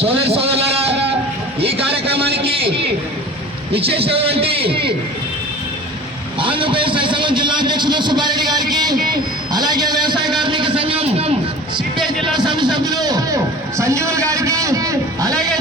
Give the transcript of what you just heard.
సోదరి సోదరులారా, ఈ కార్యక్రమానికి విచ్చేసినటువంటి ఆంధ్రప్రదేశ్ రైతాంగం జిల్లా అధ్యక్షులు సుబ్బారెడ్డి గారికి, అలాగే వ్యవసాయ కార్మిక సంఘం సిపిఐ జిల్లా సమితి సభ్యులు సంజీవ్ గారికి, అలాగే